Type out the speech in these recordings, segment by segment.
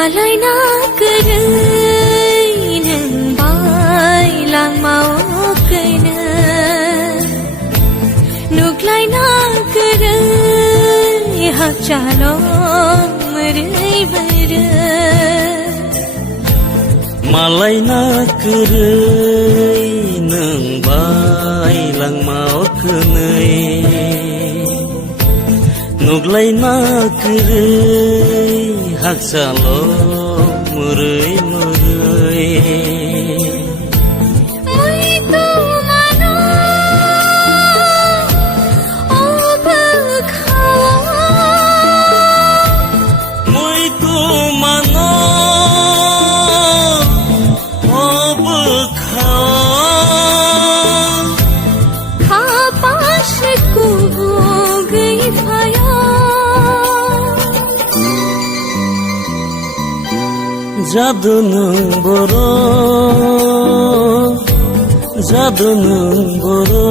Alaina kerai nang bai lang mau kaina Nuklaina kerai hak calon merai bara Malaina kerai nang bai lang mau kenai Nuklaina kerai hak calon merai merai Jadu nang boro Jadu nang boro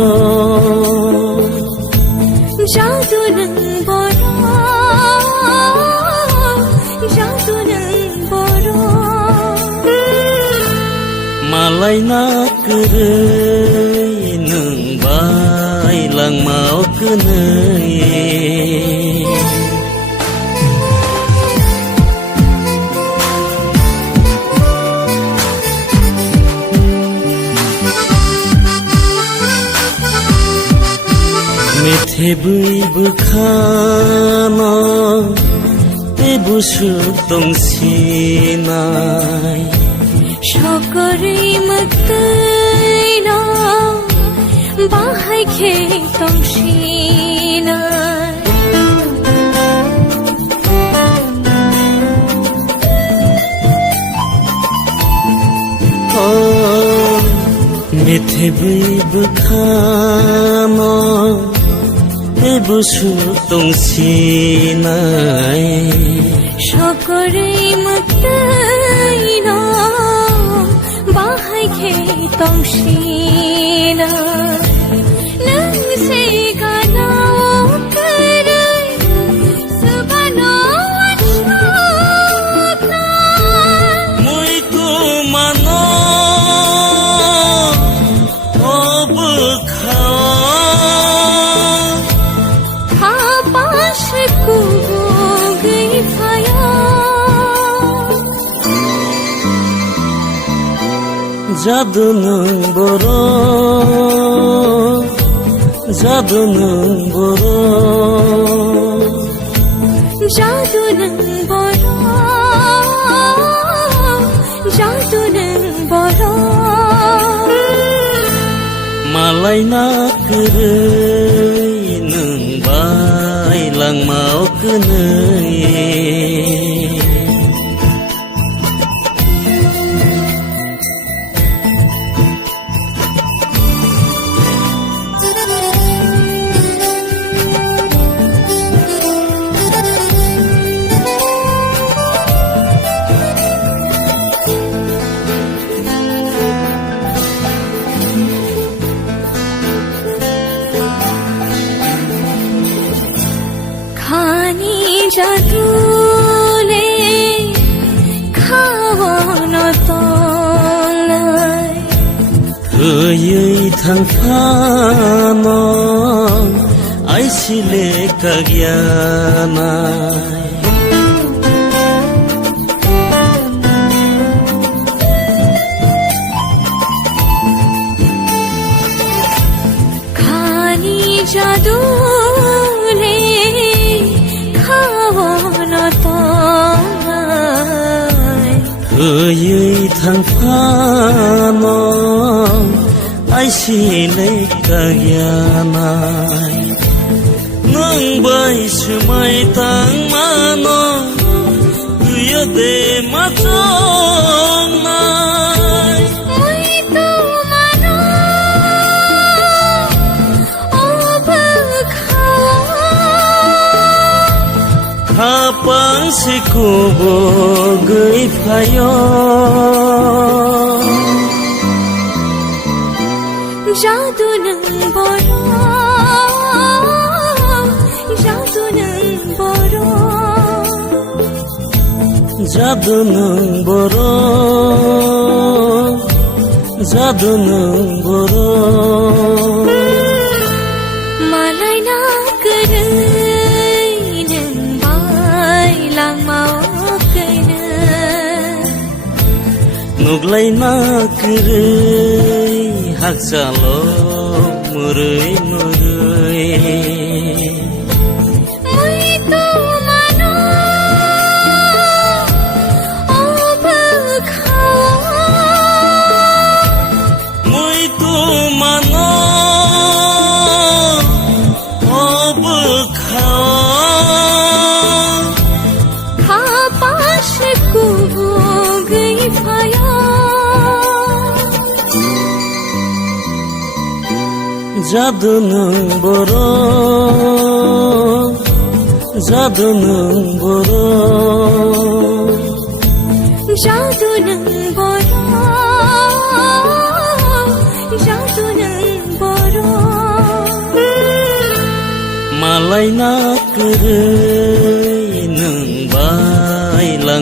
Jadu nang boro Jadu nang boro Malaina kerai nang bai lang mau kenai Methe bui bukhana te busu tong sinai Shokori maktai na bahai khe tong sinai Methe bui bukhana te busu tong sinai Shokori maktai na bahai khe tong sinai Nang se kana kerai subano ashokna Mui tu mano obkha Jadu nang boro Jadu nang boro Jadu nang boro Jadu nang boro Malaina kerai nang bai lang mau kenai Khani jadu le khawana tonglai Khayai thang phano ai sile kagyanai Khani jadu le khawana tonglai Khayai thang phano ai sile kagyanai Nang bai sumai tang mano Tuya de matonai Mui tu mano obkha Kapang si kubo gay payo Jadu nang boro Jadu nang boro जादु नों बर' जादु नों बर' मालाय नागोरै नों बायलांमावखैनो नुग्लाय नागोरै हागजाल' मुरै मुरै जादु नों बर' जादु नों बर' जादु नों बर' जादु नों बर' मालाय नागोरै नों बायलांमावखोनै